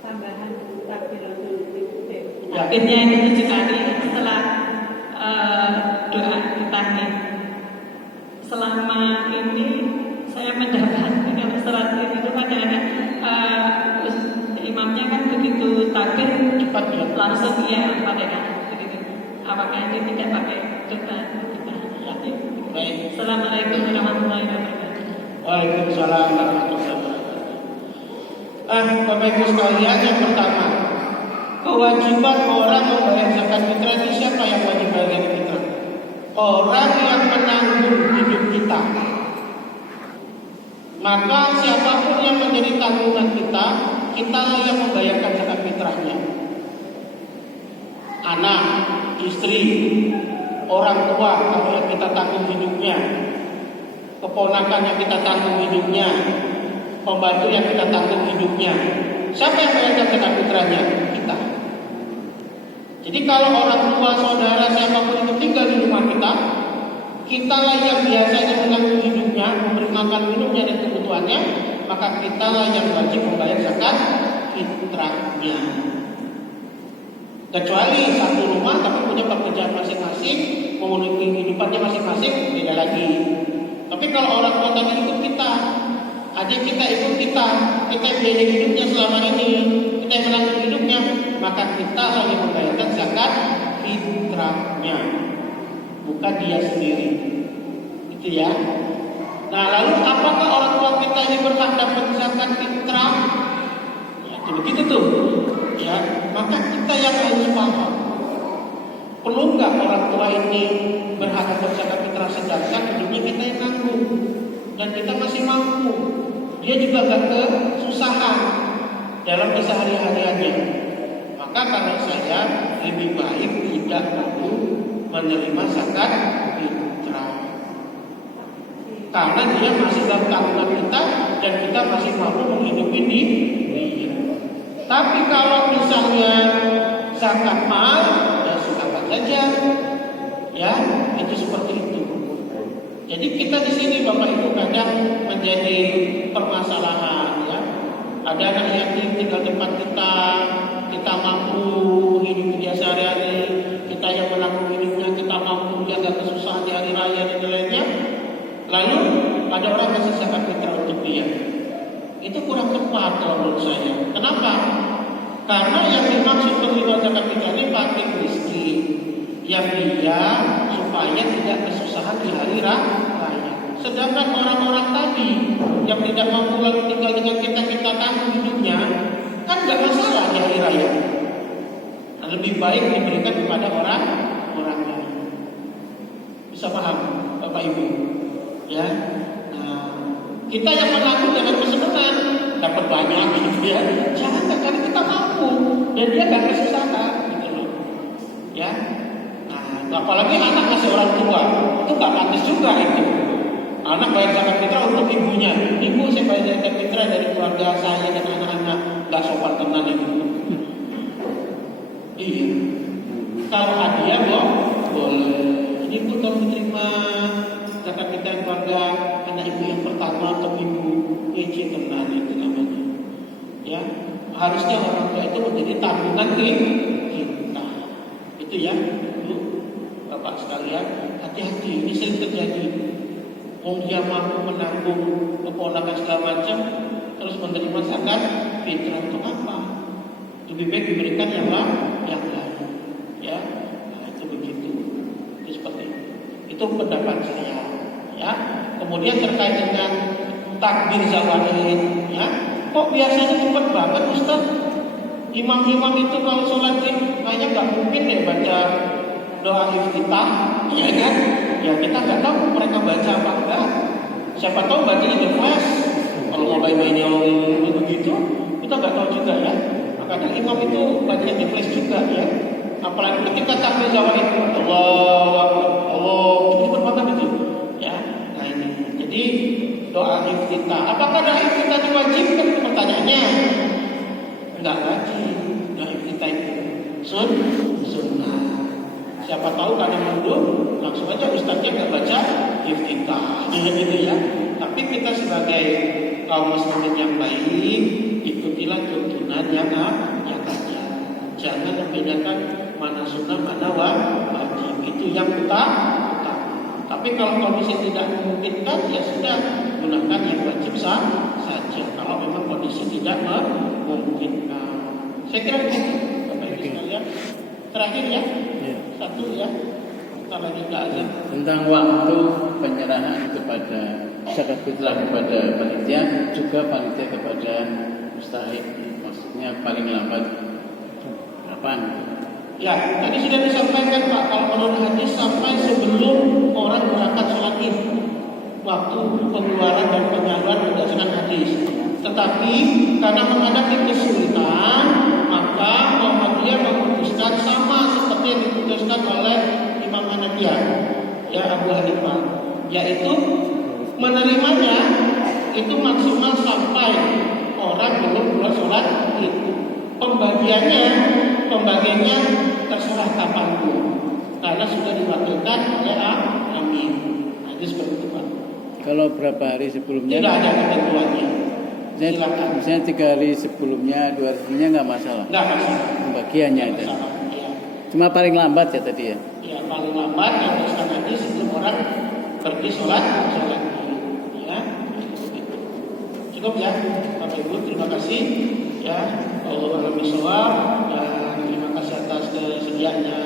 tambahan takbiratul ihram itu 7 kali setelah Serani. Selama ini saya mendapat kalau Serani itu kadang-kadang imamnya kan begitu takbir Cepat ya. langsung ya Fatihah begitu. Apakah ini tidak pakai debat? Baik. Assalamualaikum warahmatullahi wabarakatuh. Waalaikumsalam warahmatullahi wabarakatuh. Bapak Ibu sekalian, yang pertama, kewajiban orang membayar zakat fitrah itu siapa yang wajib bayar zakat fitrah? Orang yang menanggung hidup kita. Maka siapapun yang menjadi tanggungan kita, kitalah yang membayarkan zakat fitrahnya. Anak, istri, orang tua kalau yang kita tanggung hidupnya, keponakan yang kita tanggung hidupnya, pembantu yang kita tanggung hidupnya. Siapa yang bayarkan zakat fitrahnya? Kita. Jadi kalau orang tua, saudara, siapapun itu tinggal di rumah kitalah yang biasanya menanggung hidupnya, memberi makan minumnya dan kebutuhannya, maka kitalah yang wajib membayar zakat fitrahnya. Kecuali satu rumah tapi punya pekerjaan masing-masing, memenuhi kehidupannya masing-masing, beda lagi. Tapi kalau orang tua tadi ikut kita, adik kita ikut kita biaya hidupnya selama ini, kita yang menanggung hidupnya, maka kita hanya membayarkan zakat fitrahnya, bukan dia sendiri. Itu ya. Nah, lalu apakah orang tua kita ini berhak dapat zakat fitrah? Ya, begitu tuh. Ya, maka kita yang harus paham. Perlu nggak orang tua ini berhak dapat zakat fitrah sedangkan hidupnya kita yang nanggung dan kita masih mampu? Dia juga gak kesusahan dalam kesehari-hariannya. Maka kalau saya lebih baik tidak perlu menerima zakat fitrah, karena dia masih dalam tanggungan kita dan kita masih mampu menghidupi dia. Tapi kalau misalnya zakat mal, ya silakan saja, ya itu seperti itu. Jadi kita di sini Bapak Ibu kadang menjadi permasalahan, ya. Ada anak yatim tinggal di tempat kita mampu hidup dia sehari-hari, kita yang menanggung hidupnya, kita mampu jaga kesusahan di hari raya dan lainnya. Lalu ada orang kasih zakat fitrah untuk dia. Itu kurang tepat kalau menurut saya. Kenapa? Karena yang dimaksud penerima zakat fitrah ini fakir miskin, yang dia supaya tidak kesusahan di hari raya. Sedangkan orang-orang tadi yang tidak mampu lagi tinggal dengan kita tanggung hidupnya, kan nggak masalah di hari raya. Nah, lebih baik diberikan kepada orang lain. Bisa paham, Bapak Ibu? Ya. Nah, kita yang menanggung dengan kesenangan dapat banyak gitu ya. Jangan, karena kita mampu dan dia nggak kesusahan gitu loh. Ya. Apalagi anak ngasih orang tua, itu gak pantas juga itu. Anak bayar zakat fitrah untuk ibunya. Ibu, saya bayar zakat fitrah dari keluarga saya dan anak-anak. Gak sopan tenan itu. Iya. Kalau hadiah boleh. Ini ibu kalau menerima zakat fitrah keluarga anak ibu yang pertama atau ibu kece tenan itu namanya. Ya, harusnya orang tua itu menjadi tanggungan kita. Itu ya. Bapak sekalian, hati-hati, ini sering terjadi. Dia mampu menanggung keponakan segala macam, terus menerima zakat fitrah untuk apa? Lebih baik diberikan yang lain, ya. Nah, itu begitu. Itu seperti itu. Itu pendapat saya, ya. Kemudian terkait dengan takbir zawaid, ya. Kok biasanya cepat banget, Ustaz? Imam-imam itu kalau sholat kayaknya nggak mungkin deh baca doa iftitah, ya kan? Ya kita nggak tahu mereka baca apa enggak. Siapa tahu bacanya the flash. Kalau mau baca ini begitu, kita nggak tahu juga ya. Kadang imam itu bacanya the flash juga ya. Apalagi ketika takbir zawaid, Allah cepet banget itu, ya. Nah ini, jadi doa iftitah. Apakah doa iftitah diwajibkan? Itu pertanyaannya. Enggak wajib. Doa iftitah itu sunnah. Siapa tahu karena mundur, langsung aja ustaznya nggak baca iftitah, gitu ya. Tapi kita sebagai kaum muslimin yang baik, ikutilah tuntunan yang ada. Jangan membedakan mana sunnah, mana wajib. Itu yang utama. Tapi kalau kondisi tidak memungkinkan, ya sudah gunakan yang wajib saja. Kalau memang kondisi tidak memungkinkan, saya kira begitu. Bapak Ibu sekalian, terakhir ya, satu ya, kita lagi nggak azan. Tentang waktu penyerahan kepada zakat fitrah kepada panitia, juga panitia kepada mustahik, maksudnya paling lambat kapan? Ya, tadi sudah disampaikan Pak, kalau menurut hadis sampai sebelum orang berangkat sholat id, waktu pengeluaran dan penyaluran berdasarkan hadis. Tetapi karena menghadapi kesulitan, maka Muhammadiyah memutuskan sama seperti yang diputuskan oleh Imam Hanafiyah, ya Abu Hanifah, yaitu menerimanya itu maksimal sampai orang belum keluar sholat id. Pembagiannya terserah kapanpun, karena sudah diwakilkan oleh Amin. Nah, itu seperti itu Pak. Kalau berapa hari sebelumnya? Tidak ada ketentuannya. Silakan. Misalnya 3 hari sebelumnya, 2 hari sebelumnya nggak masalah. Nggak masalah. Pembagiannya itu. Ya. Cuma paling lambat ya tadi ya. Ya paling lambat yang teruskan nanti sebelum orang pergi sholat. Ya. Cukup ya, Bapak Ibu. Terima kasih. Ya, Allah alam bisawab, dan terima kasih atas kesediaannya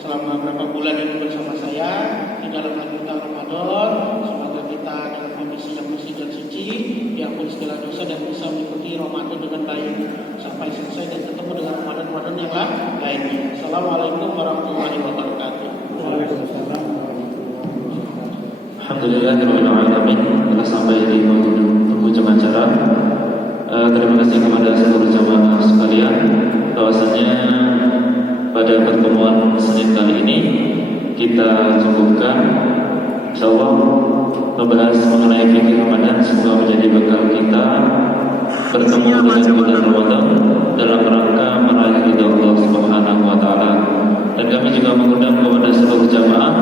selama berapa bulan ini bersama saya di dalam lanjutan Ramadan. Semoga kita dalam kondisi yang bersih dan suci, yang pun segala dosa, dan bisa mengikuti Ramadan dengan baik sampai selesai dan ketemu dengan Ramadan yang lainnya. Assalamualaikum warahmatullahi wabarakatuh. Waalaikumsalam. Alhamdulillahirabbil alamin. Telah sampai di penghujung acara. Terima kasih kepada seluruh jamaah sekalian, bahwasanya pada pertemuan Senin kali ini kita cukupkan, insyaallah membahas mengenai fikih Ramadan. Semoga menjadi bekal kita bertemu dengan bulan Ramadan dalam rangka meraih ridha Allah Subhanahu wa taala. Dan kami juga mengundang kepada seluruh jamaah